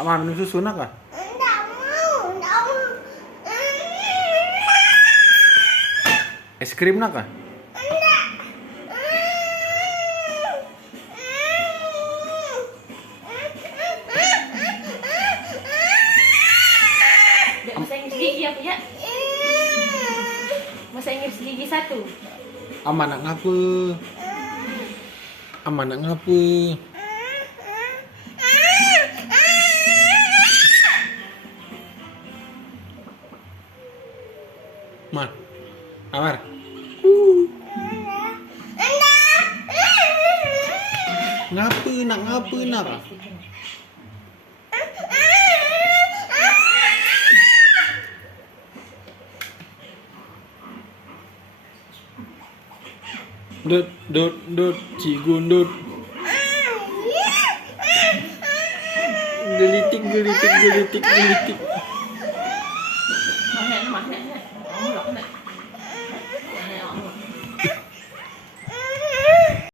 Ama minum susu nak kah? Enggak mau, enggak mau. Es krim nak kah? Enggak. Dek, masa Inggris gigi apa ya? Masa Inggris gigi 1. Ama nak ngapa? Ama nak ngapa? Ma, Amar. Ngapa nak ngapa nak? Dut, cikgu dut. Gelitik. Mahal nak. Oh, nak.